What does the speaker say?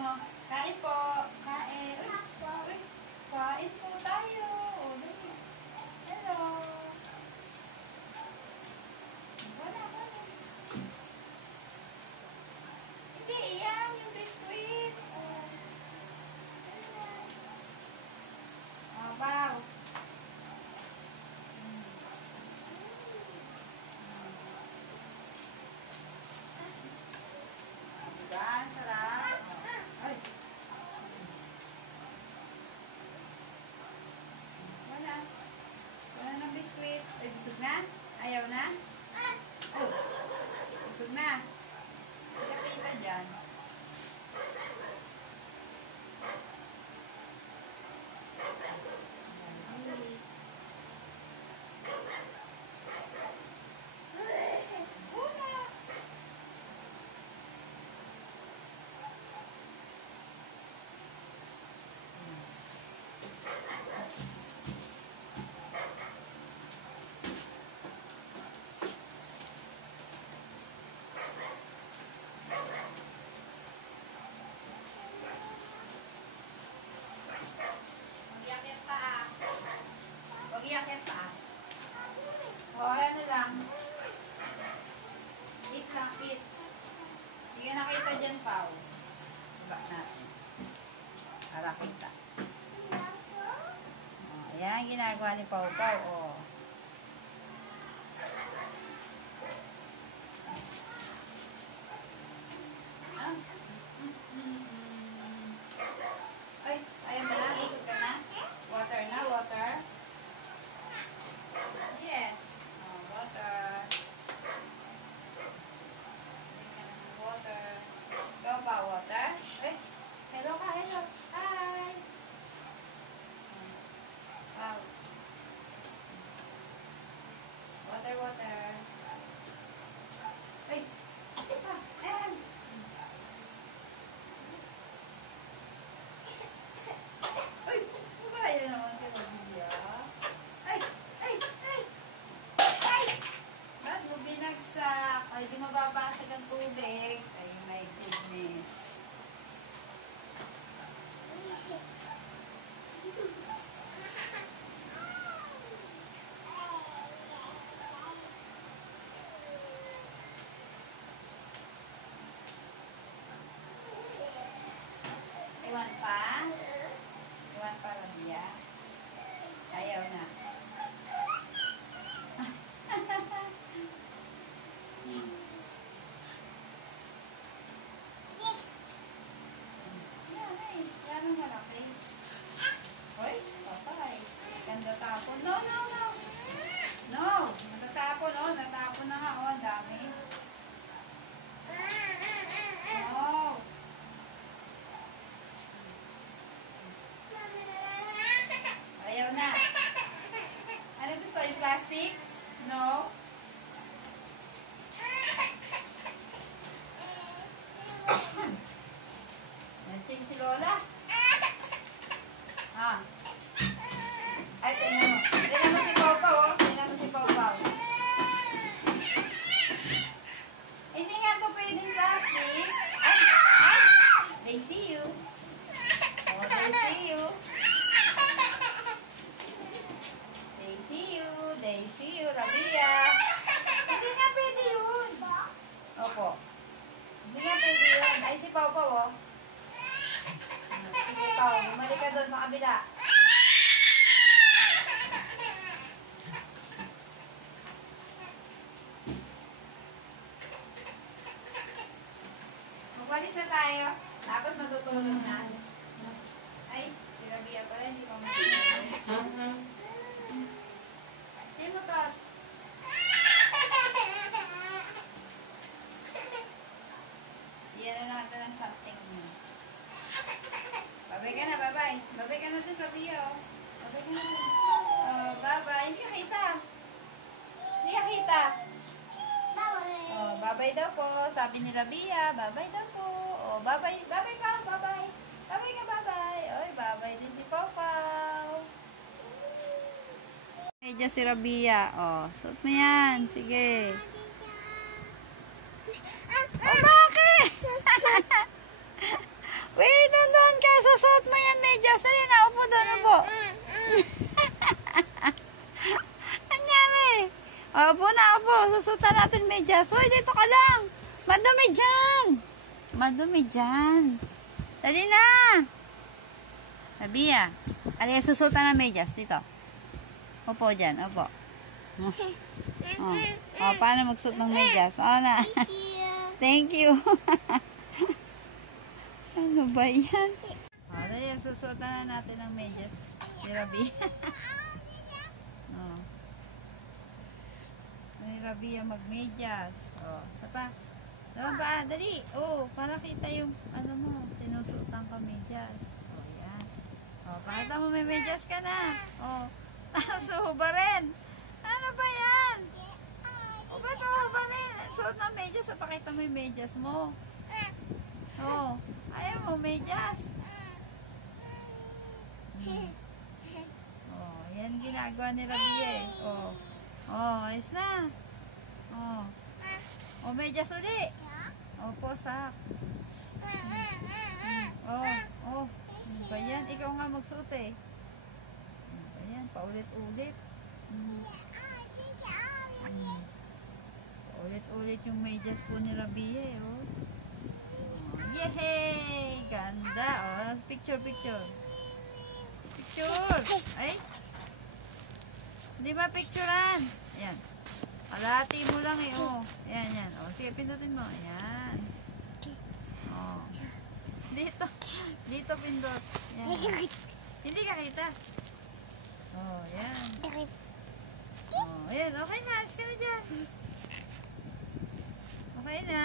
mo. Kain po. Kain. Uy. Kain po tayo. O, dali. Hello. Wala. Hindi, iyan. Yung biskuit. Wow. Diba? Sarap. Ay. Wala. Wala ng biskuit. Ay, busog na? Ayaw na? Oh. Busog na. Hindi ka dyan. Iakit pa. O, ano lang. Eat lang, eat. Hindi ka nakita dyan, Pao. Iba natin. Para kita. O, ayan, ginagawa ni Pao Pao. O. Ay, ayaw mo na? Busog ka na? Water na, water. Yes. Oh, water. Water. Go pa, water. Eh, hello ka, hello. Hi. Wow. Water, water. Ay. Ayan. Ay, magaya naman si Olivia. Binagsak. Ay, di mababasag ang tubig. Ay, my goodness. Iwan pa? Iwan pa lang niya. Ayaw na. Gano'ng malaki? Hoy, papay. Ganda tapon. No, no, no. No. Natatapon, oh. Natapon na nga, oh. Ang dami. No. Ayaw na. Ano gusto? Yung plastic? No. Nansing si Lola. Ah. Ay, tingnan mo. Tingnan mo si Pao Pao, oh. Tingnan mo si Pao Pao. Hindi nga ito pwedeng plastic. Ay. They see you. Oh, they see you. They see you. They see you, Rabia. Hindi nga pwede yun. Opo. Hindi nga pwede yun. Ay, si Pao Pao, oh. Sige, Pao. Bumalik ka doon sa kabila. Magwalis na tayo. Tapos matutulog na. Ay, si Rabia pala. Hindi ko matutulog. Hindi mo to. Iyan na lang ito ng something mo. Babay ka na, babay. Babay ka na dun, Rabia, oh. Babay ka na dun. Oh, babay. Hindi ka kita. Hindi ka kita. Oh, babay daw po. Sabi ni Rabia, babay daw po. Oh, babay. Babay pa, babay. Babay ka, babay. Oy, babay din si Pao Pao. Medya si Rabia. Oh, suot mo yan. Sige. Oh, bakit? Wait. susutan natin medyas. Hoy, dito ka lang. Madumi dyan. Madumi dyan. Dali na. Rabia. Alin, susutan ng medyas. Dito. Opo dyan. Opo. Paano magsuot ng medyas? Na. Thank you. Ano ba yan? Dali, susutan na natin ng medyas. Si Rabia. Rabia magmedyas. Sapa. Naman pa, dali. Para kita yung ano mo, sinusutan ka medyas. Yan. Pakita mo may medyas ka na. Tapos hubarin. Ano ba yan? Ba't hubarin? Suot ng medyas, pakita mo yung medyas mo. Ayaw mo medyas. Yan ginagawa ni Rabia eh. Ayos na. Medyas uli. Opo, sak. Ano ba yan? Ikaw nga magsuot eh. Ano ba yan? Paulit-ulit. Paulit-ulit yung medyas po ni Rabia eh. Yehey! Ganda. Picture. Picture. Ay! Hindi ba picturean? Ayan. Kalahati mo lang eh. Ayan. Sige, pindutin mo. Ayan. Dito pindot. Ayan. Hindi ka kita. Ayan. Ayan. Okay na. Alis ka na dyan. Okay na.